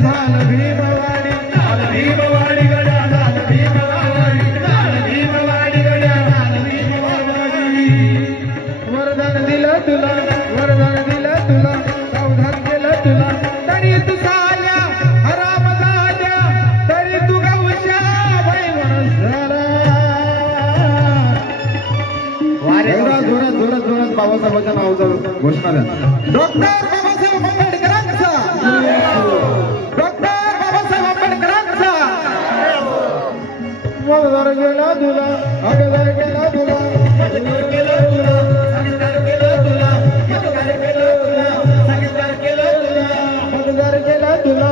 झालं भीमवाडी, झालं भीमवाडी गड्या, झालं भीमवाडी, झालं भीमवाडी गड्या, झालं भीमवाडी. वरदान दिलं तुला, वरदान दिलं तुला, सावधान केलं तुला, तरी तू झाल्या हराम झाल्या, तरी तू गावच्या वैवण झाला. जोरात जोरात जोरात जोरात बाबासाहेबांच्या नावाचा घोषणा द्या. डॉक्टर बाबासाहेब आंबेडकरांचा, डॉक्टर बाबासाहेब आंबेडकरांचा. वरदान गेला तुला, अगदार गेला तुला, मजबूर केलं तुला, संस्कार केलं तुला, मजगार केलं तुला, संस्कार केलं तुला, मजगार केला तुला.